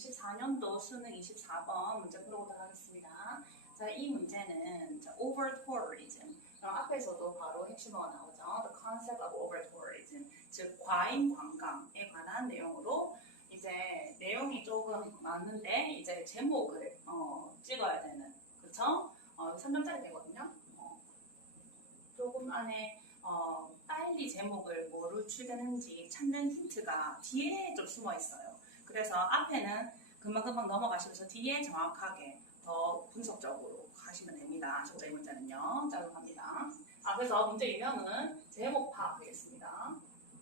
2024년도 수능 24번 문제 풀어보도록 하겠습니다. 자, 이 문제는 over tourism. 앞에서도 바로 핵심어가 나오죠. The concept of over tourism. 즉, 과잉 관광에 관한 내용으로 이제 내용이 조금 많은데 이제 제목을 찍어야 되는. 그쵸? 3점짜리 되거든요. 조금 안에 빨리 제목을 뭐로 출되는지 찾는 힌트가 뒤에 좀 숨어 있어요. 그래서 앞에는 금방금방 넘어가시면서 뒤에 정확하게 더 분석적으로 가시면 됩니다. 첫 번째 문제는요. 자, 그럼 갑니다. 그래서 문제 유형은 제목 파악하겠습니다.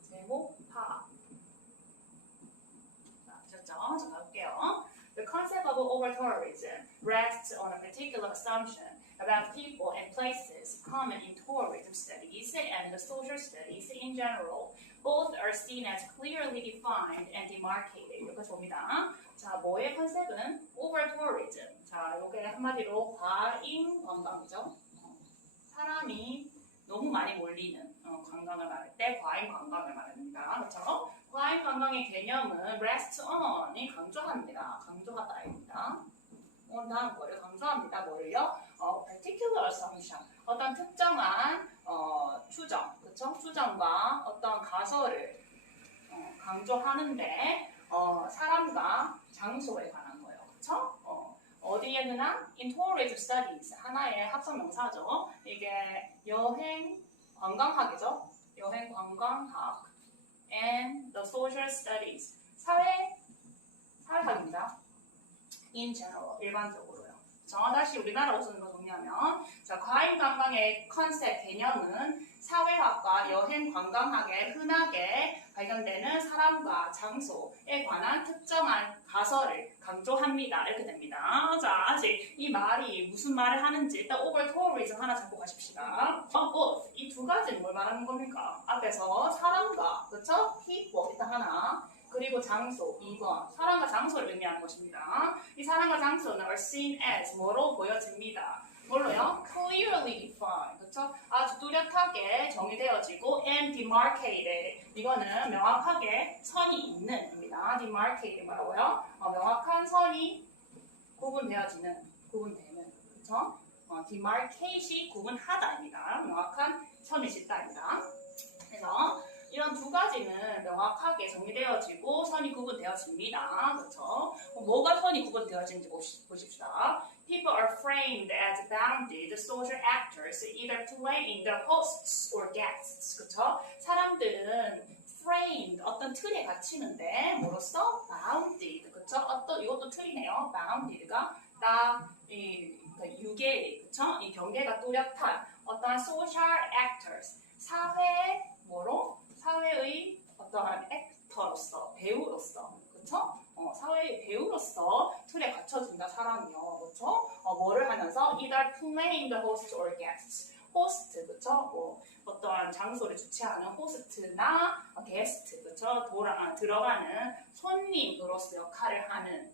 제목 파악. 자, 되셨죠? 자, 가볼게요. The concept of over-tourism rests on a particular assumption about people and places common in tourism studies and the social studies in general. Both are seen as clearly defined and demarcated. 여기까지 봅니다. 자, 뭐의 컨셉은 over-tourism. 자, 이게 한마디로 과잉 관광이죠. 사람이 너무 많이 몰리는 관광을 말할 때 과잉 관광을 말합니다. 그렇죠? 과잉 관광의 개념은 rest on이 강조합니다. 강조하다입니다. 다음 거를 강조합니다. 뭐를요? particular assumption. 어떤 특정한 추정, 그쵸? 추정과 어떤 가설을 강조하는데 사람과 장소에 관한 거예요. 그쵸? 어디에나 in tourism studies 하나의 합성명사죠. 이게 여행 관광학이죠. 여행 관광학 and the social studies 사회학입니다. in general 일반적으로요. 다시 우리나라로 쓰는 거 정리하면 자, 과잉 관광의 컨셉 개념은 사회학과 여행 관광학에 흔하게 발견되는 사람과 장소에 관한 특정한 가설을 강조합니다. 이렇게 됩니다. 자, 아직 이 말이 무슨 말을 하는지 일단 over tourism 하나 잡고 가십시다. both 이 두 가지는 뭘 말하는 겁니까? 앞에서 사람과 그렇죠? people 일단 하나 그리고 장소 2번 사람과 장소를 의미하는 것입니다. 이 사람과 장소는 are seen as 뭐로 보여집니다. 뭘로요? clearly defined 그렇죠? 아주 뚜렷하게 정의되어지고 and demarcated 이거는 명확하게 선이 있는 입니다. demarcated 뭐라고요? 명확한 선이 구분되는 그렇죠? demarcate이 구분하다입니다. 명확한 선이 있다입니다. 그래서 이런 두 가지는 명확하게 정리되어지고 선이 구분되어집니다. 그렇죠? 뭐가 선이 구분되어지는지 보십시다. People are framed as bounded social actors, either playing the hosts or guests. 그렇죠? 사람들은 framed 어떤 틀에 갇히는데 뭐로써 bounded. 그렇죠? 이것도 틀이네요. bounded가 유계, 그렇죠? 이 경계가 뚜렷한 어떤 social actors 사회의 어떠한 액터로서, 배우로서, 그쵸? 사회의 배우로서 틀에 갇혀진다, 사람이요. 그쵸? 뭐를 하면서 either playing the host or guests. 호스트, 그쵸? 어떠한 장소를 주최하는 호스트나 게스트, 그쵸? 들어가는 손님으로서 역할을 하는,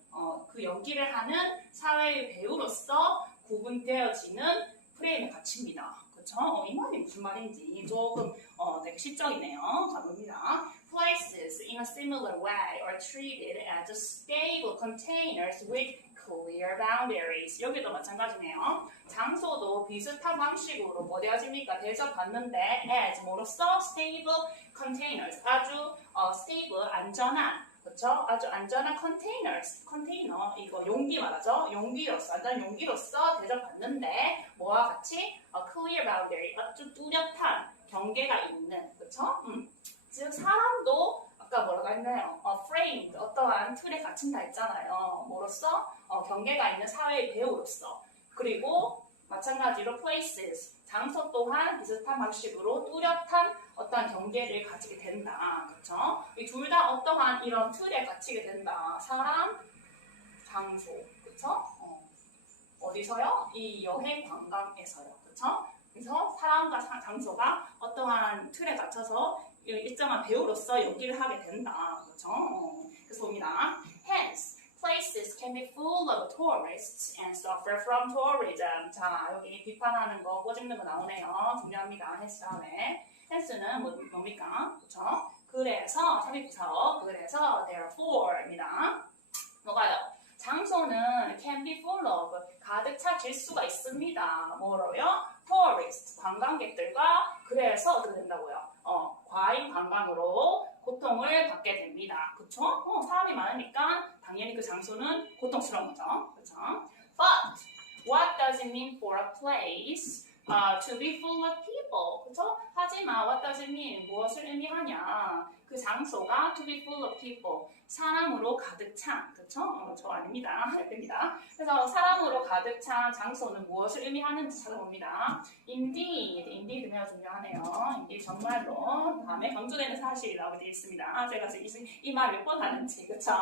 그 연기를 하는 사회의 배우로서 구분되어지는 프레임에 갇힙니다. 그쵸? 이 말이 무슨 말인지 조금 되게 시적이네요. 자, 봅니다. Places in a similar way are treated as stable containers with clear boundaries. 여기도 마찬가지네요. 장소도 비슷한 방식으로 뭐 되어집니까? 대접받는데 as 뭐로써? stable containers. 아주 stable, 안전한 그렇죠? 아주 안전한 컨테이너, 이거 용기 말하죠? 안전한 용기로서 대접받는데, 뭐와 같이? clear boundary, 아주 뚜렷한 경계가 있는, 그렇죠? 즉, 사람도, 아까 뭐라고 했나요? framed, 어떠한 틀에 갇힌다 했잖아요. 뭐로써? 경계가 있는 사회의 배우로서. 그리고, 마찬가지로 places, 장소 또한 비슷한 방식으로 뚜렷한 어떠한 경계를 가지게 된다. 그렇죠? 이 둘 다 어떠한 이런 틀에 갇히게 된다. 사람, 장소. 그렇죠? 어디서요? 이 여행 관광에서요. 그렇죠? 그래서 사람과 장소가 어떠한 틀에 갇혀서 일정한 배우로서 연기를 하게 된다. 그렇죠? 그래서 봅니다. Hence, places can be full of tourists and suffer from tourism. 자, 여기 비판하는 거, 꼬집는 거 나오네요. 중요합니다. hence 다음에. hence는 뭡니까? 그쵸? 그래서, 삽입부사어, 그래서, therefore 입니다. 뭐가요? 장소는 can be full of 가득 차질 수가 있습니다. 뭐로요? tourist 관광객들과 그래서 어떻게 된다고요? 과잉 관광으로 고통을 받게 됩니다. 그쵸? 사람이 많으니까 당연히 그 장소는 고통스러운 거죠. 그쵸? But what does it mean for a place to be full of people? 그쵸? 하지만 what does it mean? 무엇을 의미하냐? 그 장소가 to be full of people. 사람으로 가득 찬, 그쵸? 저 아닙니다. 됩니다. 그래서 사람으로 가득 찬 장소는 무엇을 의미하는지 찾아봅니다. Indeed 매우 중요하네요. Indeed 정말로 다음에 강조되는 사실이라고 되어 있습니다. 제가 이 말을 몇 번 하는지, 그쵸?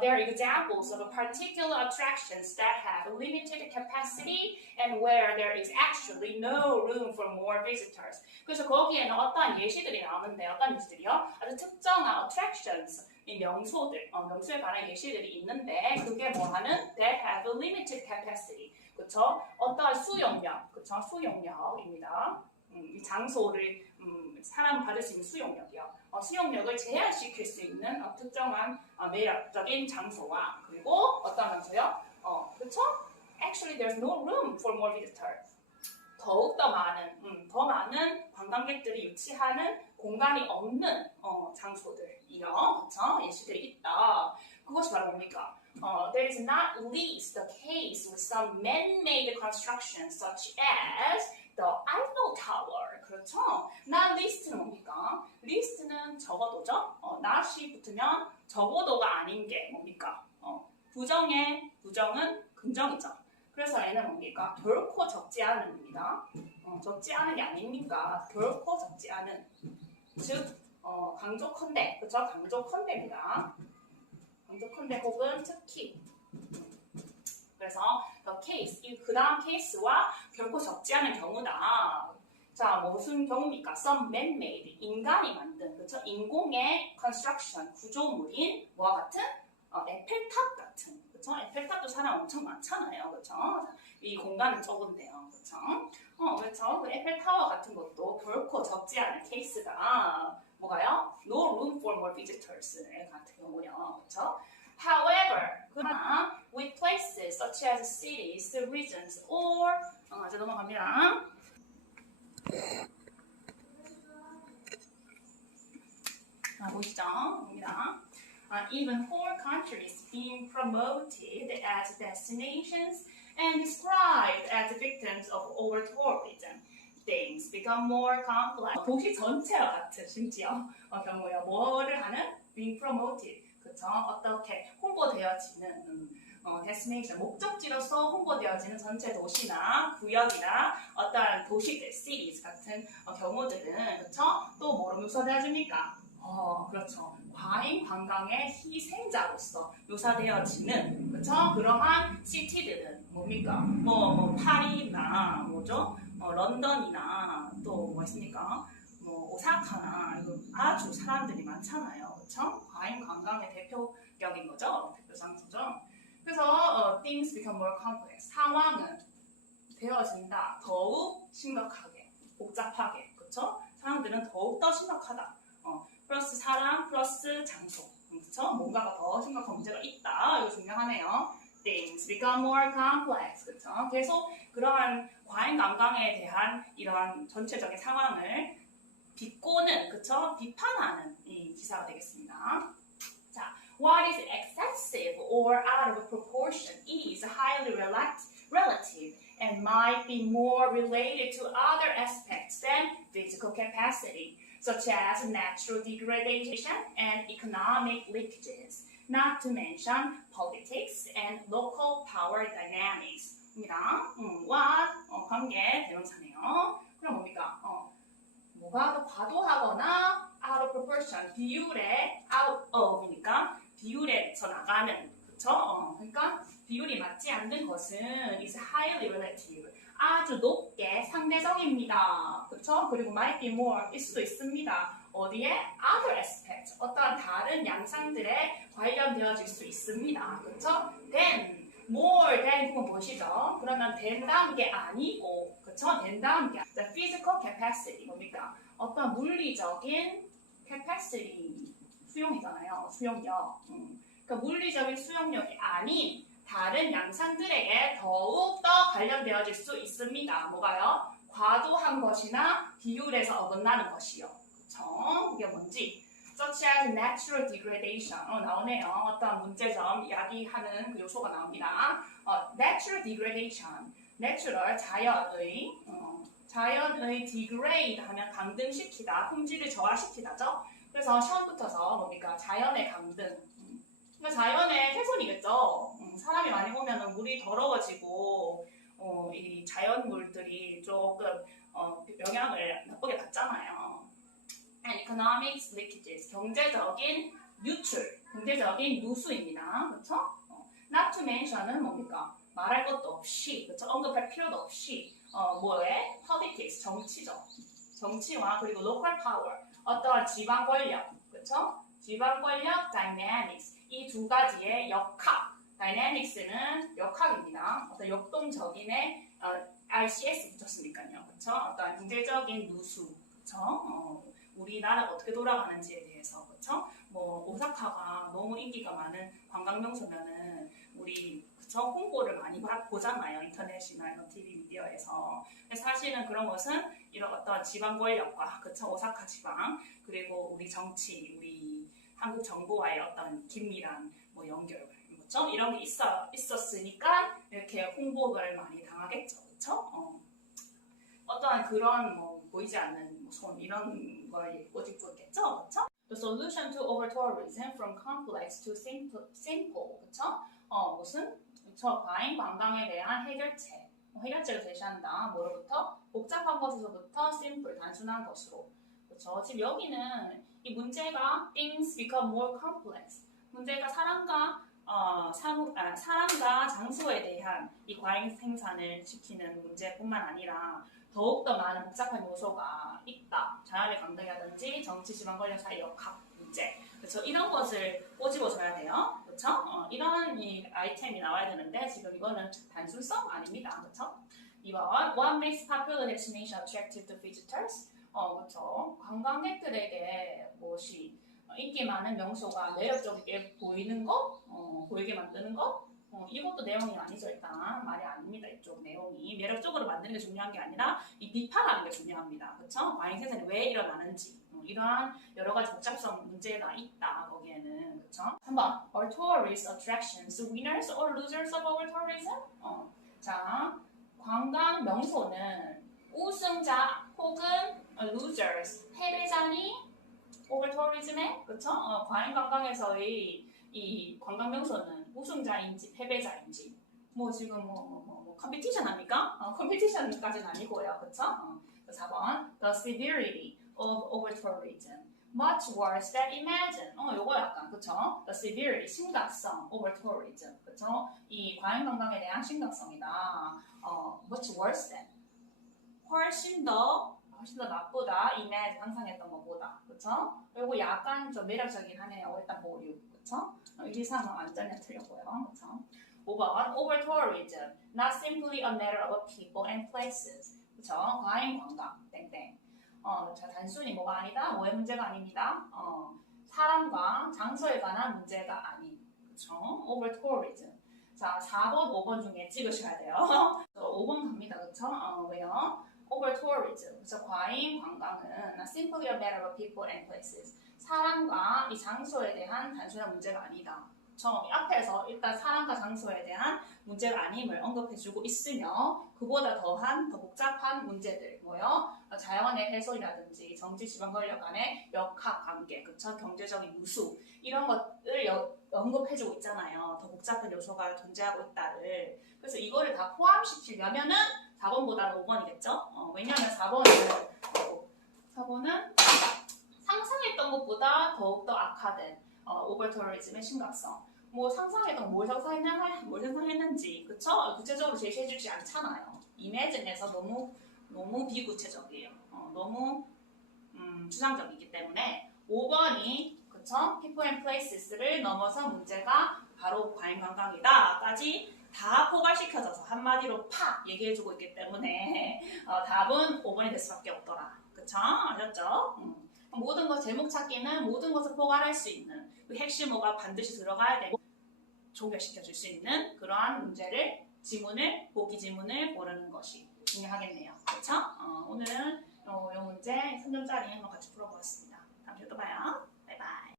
There are examples of particular attractions that have limited capacity and where there is actually no room for more visitors. 그래서 거기에는 어떠한 예시들이 나오는데 어떤 예시들이요? 아주 특정한 attractions 이 명소들, 명소에 관한 예시들이 있는데 그게 뭐하는? That have limited capacity. 그쵸? 어떠한 수용력, 그쵸? 수용력입니다. 이 장소를 사람 받을 수 있는 수용력이요. 수용력을 제한시킬 수 있는 특정한 매력적인 장소와 그리고 어떤 장소요? 그쵸? Actually, there's no room for more visitors. 더욱더 많은, 더 많은 관광객들이 유치하는 공간이 없는 장소들이요. 그쵸? 예시들이 있다. 그것이 바로 뭡니까? There is not least the case with some man-made constructions such as the Eiffel Tower. 그렇죠? not least는 뭡니까? least는 적어도죠? not이 붙으면 적어도가 아닌 게 뭡니까? 부정은 긍정이죠. 그래서 얘는 뭡니까? 결코 적지 않은입니다. 적지 않은 게 아닙니까? 결코 적지 않은. 즉, 강조컨대. 그쵸? 강조컨대입니다. 강조컨대 혹은 특히. 그래서 the case, 그 다음 케이스와 결코 적지 않은 경우다. 자, 무슨 경우입니까? Some man-made, 인간이 만든, 그쵸? 인공의 construction, 구조물인 뭐와 같은? 에펠탑 같은, 그쵸? 에펠탑도 사람 엄청 많잖아요, 그쵸? 이 공간은 적은데요, 그쵸? 그렇죠. 그 에펠타워 같은 것도 결코 적지 않은 케이스가 뭐가요? No room for more visitors 같은 경우요, 그렇죠? However, 그러나 with places such as cities, regions, or 이제 넘어갑니다. 자, 보시죠. 봅니다. Even whole countries being promoted as destinations and described as victims of over-tourism. Things become more complex. 도시 전체와 같은 심지어 경우요. 뭐를 하는? Being promoted. 그쵸? 어떻게 홍보되어지는 destination, 목적지로서 홍보되어지는 전체 도시나 구역이나 어떠한 도시들, cities 같은 경우들은 그쵸? 또 뭐로 묘사되어집니까? 그렇죠. 과잉 관광의 희생자로서 묘사되어지는 그쵸? 그러한 시티들은 뭡니까? 파리나 뭐죠? 런던이나 또 뭐 있습니까? 오사카나 아주 사람들이 많잖아요. 그쵸? 과잉 관광의 대표격인 거죠. 대표 장소죠. 그래서 things become more complex. 상황은 되어진다. 더욱 심각하게, 복잡하게. 그쵸? 상황들은 더욱 더 심각하다. 플러스 사람 플러스 장소. 그렇죠? 뭔가가 더 심각한 문제가 있다. 이거 중요하네요. Things become more complex. 그렇죠? 계속 그러한 과잉 관광에 대한 이러한 전체적인 상황을 비꼬는, 그렇죠? 비판하는 이 기사가 되겠습니다. 자, what is excessive or out of proportion is highly relative and might be more related to other aspects than physical capacity. Such as natural degradation and economic leakages, not to mention politics and local power dynamics. 입니다. 와 관계 대명사네요. 그럼 뭡니까? 뭐가 더 과도하거나 out of proportion, 비율에 out of이니까 비율에서 나가는, 그렇죠? 그러니까 비율이 맞지 않는 것은 is highly relative. 아주 높게 상대적입니다. 그렇죠? 그리고 might be more 일 수도 있습니다. 어디에? other aspect. 어떠한 다른 양상들에 관련되어질 수 있습니다. 그렇죠? then, more than 그건 무엇이죠? 그러면 than 다음 게 아니고, 그렇죠? than 다음 게 the physical capacity 뭡니까? 어떤 물리적인 capacity 수용이잖아요. 수용력. 그러니까 물리적인 수용력이 아닌 다른 양상들에게 더욱 더 관련되어질 수 있습니다. 뭐가요? 과도한 것이나 비율에서 어긋나는 것이요. 그쵸? 그게 뭔지. Such as natural degradation. 나오네요. 어떤 문제점 이야기하는 그 요소가 나옵니다. Natural degradation. Natural, 자연의 degrade 하면 강등시키다, 품질을 저하시키다죠. 그래서 처음부터서 뭡니까? 자연의 강등. 그러니까 자연의 훼손이겠죠. 사람이 많이 오면 물이 더러워지고 이 자연물들이 조금 영향을 나쁘게 받잖아요. And economic leakages, 경제적인 유출, 경제적인 누수입니다. 그렇죠? Not to mention은 뭡니까? 말할 것도 없이, 그렇죠? 언급할 필요도 없이 뭐에? Politics, 정치죠. 정치와 그리고 local power, 어떠한 지방 권력, 그렇죠? 지방 권력, dynamics, 이 두 가지의 역학. dynamics는 역학입니다. 어떤 역동적인의 RCS 붙였으니까요. 그렇죠? 어떤 경제적인 누수, 그렇죠? 우리나라가 어떻게 돌아가는지에 대해서, 그렇죠? 뭐 오사카가 너무 인기가 많은 관광 명소면은 우리 그쵸? 홍보를 많이 보잖아요. 인터넷이나 이런 TV 미디어에서. 사실은 그런 것은 이런 어떤 지방 권력과 그쵸? 오사카 지방 그리고 우리 정치, 우리 한국 정부와의 어떤 긴밀한 뭐 연결, 그쵸? 이런 게 있었으니까 이렇게 홍보를 많이 당하겠죠, 그쵸? 어떠한 그런 뭐 보이지 않는 손 이런 걸 꼬집고 있겠죠, 그쵸? The solution to over-tourism from complex to simple, 그쵸? 무슨? 그쵸? 과잉 관광에 대한 해결책을 제시한다. 뭐로부터? 복잡한 것에서부터 simple, 단순한 것으로. 그쵸? 지금 여기는 이 문제가 things become more complex. 문제가 사람과 장소에 대한 이 과잉 생산을 시키는 문제뿐만 아니라 더욱더 많은 복잡한 요소가 있다. 자연의 강등이라든지 정치 지방 권력 사이 역학 문제. 그렇죠? 이런 것을 꼬집어줘야 돼요. 그렇죠? 이런 이 아이템이 나와야 되는데 지금 이거는 단순성 아닙니다. 그렇죠? 2번 What makes popular destination attractive to visitors? 그렇죠. 관광객들에게 무엇이 인기 많은 명소가 매력적이게 보이는 것, 보이게 만드는 것, 이것도 내용이 아니죠. 일단 말이 아닙니다. 이쪽 내용이 매력적으로 만드는 게 중요한 게 아니라 이 비판하는 게 중요합니다. 그렇죠? 과잉 생산이 왜 일어나는지 이러한 여러 가지 복잡성 문제가 있다. 거기에는 그렇죠? 3번 Are tourist attractions winners or losers of our tourism? 자, 관광 명소는 우승자 혹은 losers 패배자니 over tourism에 그렇죠? 과잉 관광에서의 이 관광 명소는 우승자인지 패배자인지 뭐 지금 뭐 컴피티션 합니까? 컴피티션까지는 아니고요, 그렇죠? 4번 The severity of over-tourism much worse than imagine. 요거 약간 그렇죠? The severity 심각성 over-tourism 그렇죠? 이 과잉 관광에 대한 심각성이다. much worse than 훨씬 더 나쁘다. imagine 상상했던 것보다 그렇죠? 그리고 약간 좀 매력적인 하네요. 일단 보류 그렇죠? 1, 2, 3은 완전히 틀렸고요. 그렇죠? 5번 over-tourism not simply a matter of people and places. 그렇죠? 과잉 관광 땡땡. 자, 단순히 뭐가 아니다? 뭐의 문제가 아닙니다. 사람과 장소에 관한 문제가 아닌. 그렇죠? over-tourism. 자, 4번, 5번 중에 찍으셔야 돼요. 5번 갑니다. 그렇죠? 왜요? over-tourism. 그래서 과잉 관광은 not simply a matter of people and places. 사람과 이 장소에 대한 단순한 문제가 아니다. 이 앞에서 일단 사람과 장소에 대한 문제가 아님을 언급해주고 있으며 그보다 더 복잡한 문제들 뭐요? 자연의 훼손이라든지 정치 지방 권력 간의 역학 관계, 그쵸? 경제적인 누수 이런 것을 언급해주고 있잖아요. 더 복잡한 요소가 존재하고 있다를. 그래서 이거를 다 포함시키려면은 4번보다는 5번이겠죠? 왜냐하면 4번은 상상했던 것보다 더욱더 악화된 오버터리즘의 심각성. 뭐 상상했던 뭘 상상했는지 그쵸? 구체적으로 제시해주지 않잖아요. 이미지에서 너무 비구체적이에요. 너무 추상적이기 때문에 5번이 그쵸? People and Places를 넘어서 문제가 바로 과잉 관광이다까지 다 포괄시켜져서 한마디로 팍 얘기해주고 있기 때문에 답은 5번이 될 수밖에 없더라. 그쵸? 아셨죠? 모든 것 제목 찾기는 모든 것을 포괄할 수 있는 그 핵심어가 반드시 들어가야 되고 종결시켜 줄 수 있는 그러한 문제를 지문을 보기 지문을 고르는 것이 중요하겠네요. 그렇죠? 오늘은 이 문제 3점짜리 한번 같이 풀어보았습니다. 다음 주에 또 봐요.